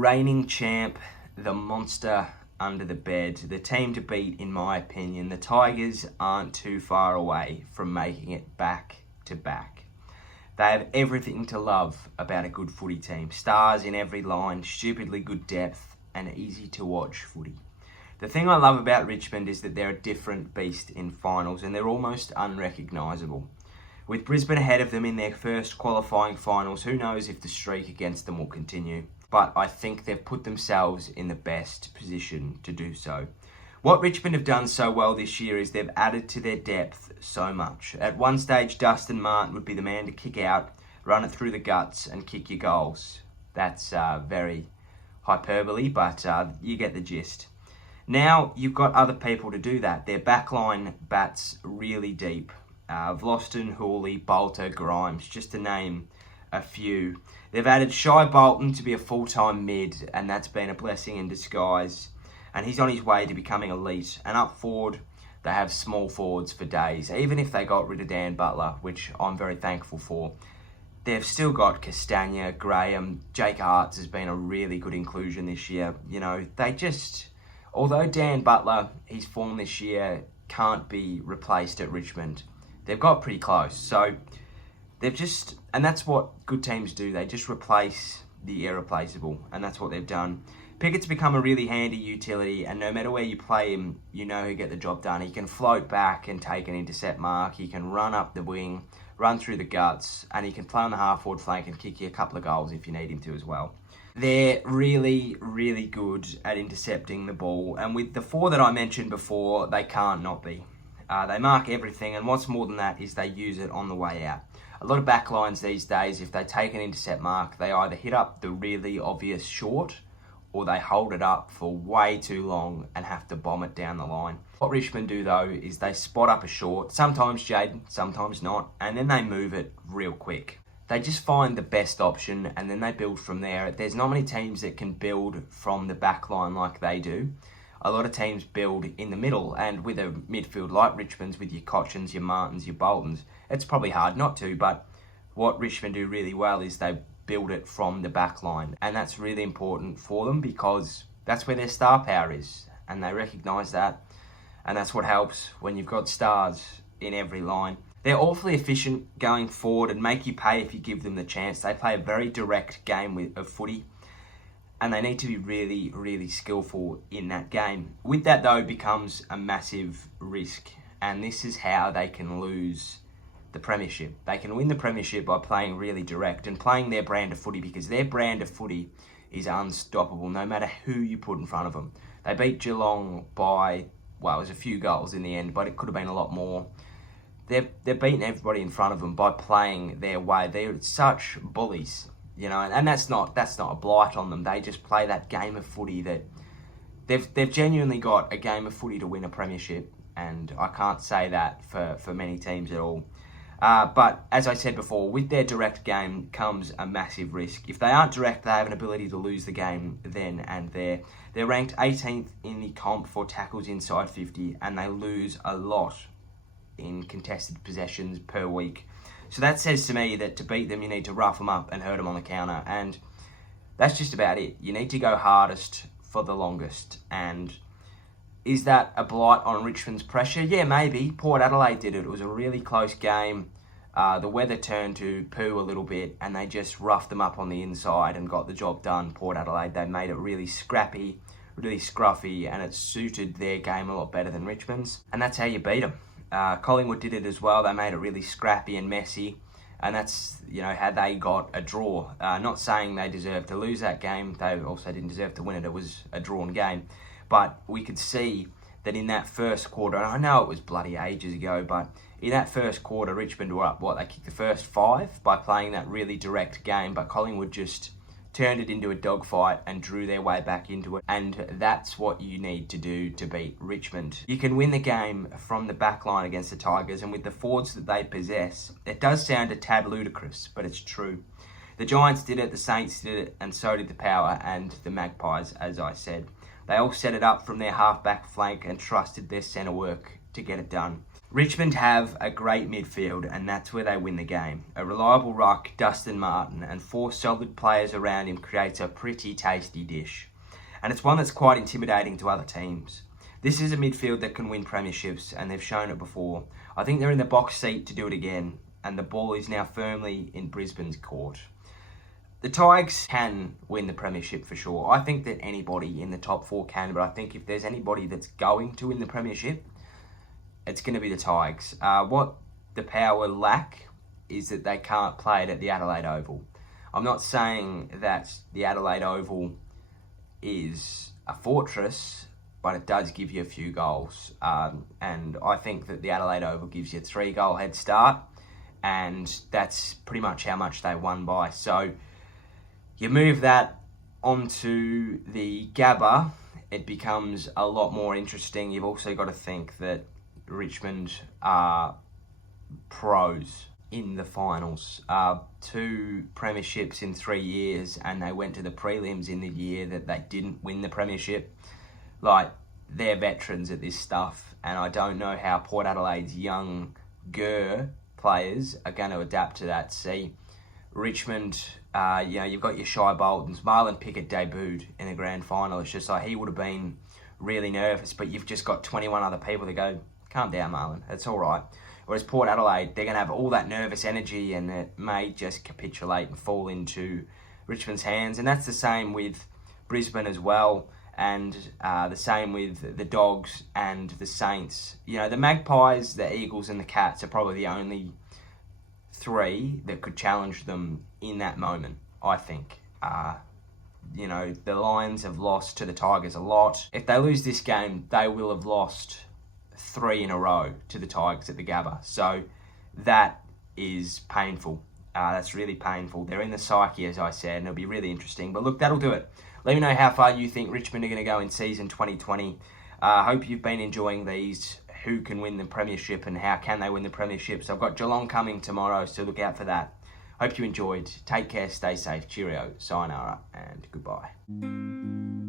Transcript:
reigning champ, the monster under the bed, the team to beat in my opinion. The Tigers aren't too far away from making it back to back. They have everything to love about a good footy team. Stars in every line, stupidly good depth, and easy to watch footy. The thing I love about Richmond is that they're a different beast in finals and they're almost unrecognisable. With Brisbane ahead of them in their first qualifying finals, who knows if the streak against them will continue. But I think they've put themselves in the best position to do so. What Richmond have done so well this year is they've added to their depth so much. At one stage, Dustin Martin would be the man to kick out, run it through the guts and kick your goals. That's very hyperbole, but you get the gist. Now you've got other people to do that. Their backline bats really deep. Vlosten, Hooley, Bolter, Grimes, just to name a few. They've added Shai Bolton to be a full-time mid, and that's been a blessing in disguise. And he's on his way to becoming elite. And up forward, they have small forwards for days. Even if they got rid of Dan Butler, which I'm very thankful for, they've still got Castagna, Graham, Jake Hartz has been a really good inclusion this year. You know, they just, although Dan Butler, his form this year can't be replaced at Richmond, they've got pretty close. So they've just, and that's what good teams do. They just replace the irreplaceable, and that's what they've done. Pickett's become a really handy utility, and no matter where you play him, you know he'll get the job done. He can float back and take an intercept mark. He can run up the wing, run through the guts, and he can play on the half-forward flank and kick you a couple of goals if you need him to as well. They're really, really good at intercepting the ball, and with the four that I mentioned before, they can't not be. They mark everything, and what's more than that is they use it on the way out. A lot of backlines these days, if they take an intercept mark, they either hit up the really obvious short, or they hold it up for way too long and have to bomb it down the line. What Richmond do though is they spot up a short, sometimes Jaden, sometimes not, and then they move it real quick. They just find the best option and then they build from there. There's not many teams that can build from the back line like they do. A lot of teams build in the middle, and with a midfield like Richmond's, with your Cotchins, your Martins, your Boltons, it's probably hard not to, but what Richmond do really well is they build it from the back line, and that's really important for them because that's where their star power is, and they recognise that, and that's what helps when you've got stars in every line. They're awfully efficient going forward and make you pay if you give them the chance. They play a very direct game of footy, and they need to be really, really skillful in that game. With that though becomes a massive risk, and this is how they can lose the Premiership. They can win the Premiership by playing really direct and playing their brand of footy, because their brand of footy is unstoppable no matter who you put in front of them. They beat Geelong by, well, it was a few goals in the end, but it could have been a lot more. They've beaten everybody in front of them by playing their way. They're such bullies, you know, and that's not a blight on them. They just play that game of footy that they've genuinely got a game of footy to win a Premiership, and I can't say that for many teams at all. But as I said before, with their direct game comes a massive risk. If they aren't direct, they have an ability to lose the game then and there. They're ranked 18th in the comp for tackles inside 50, and they lose a lot in contested possessions per week. So that says to me that to beat them, you need to rough them up and hurt them on the counter, and that's just about it. You need to go hardest for the longest, and is that a blight on Richmond's pressure? Yeah, maybe. Port Adelaide did it. It was a really close game. The weather turned to poo a little bit, and they just roughed them up on the inside and got the job done. Port Adelaide, they made it really scrappy, really scruffy, and it suited their game a lot better than Richmond's, and that's how you beat them. Collingwood did it as well. They made it really scrappy and messy, and that's, you know, how they got a draw. Not saying they deserved to lose that game. They also didn't deserve to win it. It was a drawn game. But we could see that in that first quarter, and I know it was bloody ages ago, but in that first quarter, Richmond were up, they kicked the first 5 by playing that really direct game, but Collingwood just turned it into a dogfight and drew their way back into it. And that's what you need to do to beat Richmond. You can win the game from the back line against the Tigers, and with the forwards that they possess, it does sound a tad ludicrous, but it's true. The Giants did it, the Saints did it, and so did the Power and the Magpies, as I said. They all set it up from their half-back flank and trusted their centre work to get it done. Richmond have a great midfield, and that's where they win the game. A reliable ruck, Dustin Martin, and 4 solid players around him creates a pretty tasty dish. And it's one that's quite intimidating to other teams. This is a midfield that can win premierships, and they've shown it before. I think they're in the box seat to do it again, and the ball is now firmly in Brisbane's court. The Tigers can win the premiership for sure. I think that anybody in the top 4 can, but I think if there's anybody that's going to win the premiership, it's going to be the Tigers. What the Power lack is that they can't play it at the Adelaide Oval. I'm not saying that the Adelaide Oval is a fortress, but it does give you a few goals. And I think that the Adelaide Oval gives you a 3-goal head start, and that's pretty much how much they won by. So you move that onto the Gabba, it becomes a lot more interesting. You've also got to think that Richmond are pros in the finals. 2 premierships in 3 years, and they went to the prelims in the year that they didn't win the premiership. Like, they're veterans at this stuff, and I don't know how Port Adelaide's younger players are going to adapt to that. See, Richmond, you've got your Shy Boltons. Marlon Pickett debuted in the grand final. It's just like he would have been really nervous, but you've just got 21 other people that go, calm down, Marlon, it's all right. Whereas Port Adelaide, they're going to have all that nervous energy, and it may just capitulate and fall into Richmond's hands. And that's the same with Brisbane as well, and the same with the Dogs and the Saints. You know, the Magpies, the Eagles, and the Cats are probably the only 3 that could challenge them in that moment, I think. The Lions have lost to the Tigers a lot. If they lose this game, they will have lost 3 in a row to the Tigers at the Gabba. So that is painful. That's really painful. They're in the psyche, as I said, and it'll be really interesting. But look, that'll do it. Let me know how far you think Richmond are going to go in season 2020. Hope you've been enjoying these. Who can win the premiership and how can they win the premiership? So I've got Geelong coming tomorrow, so look out for that. Hope you enjoyed. Take care, stay safe. Cheerio, sayonara, and goodbye.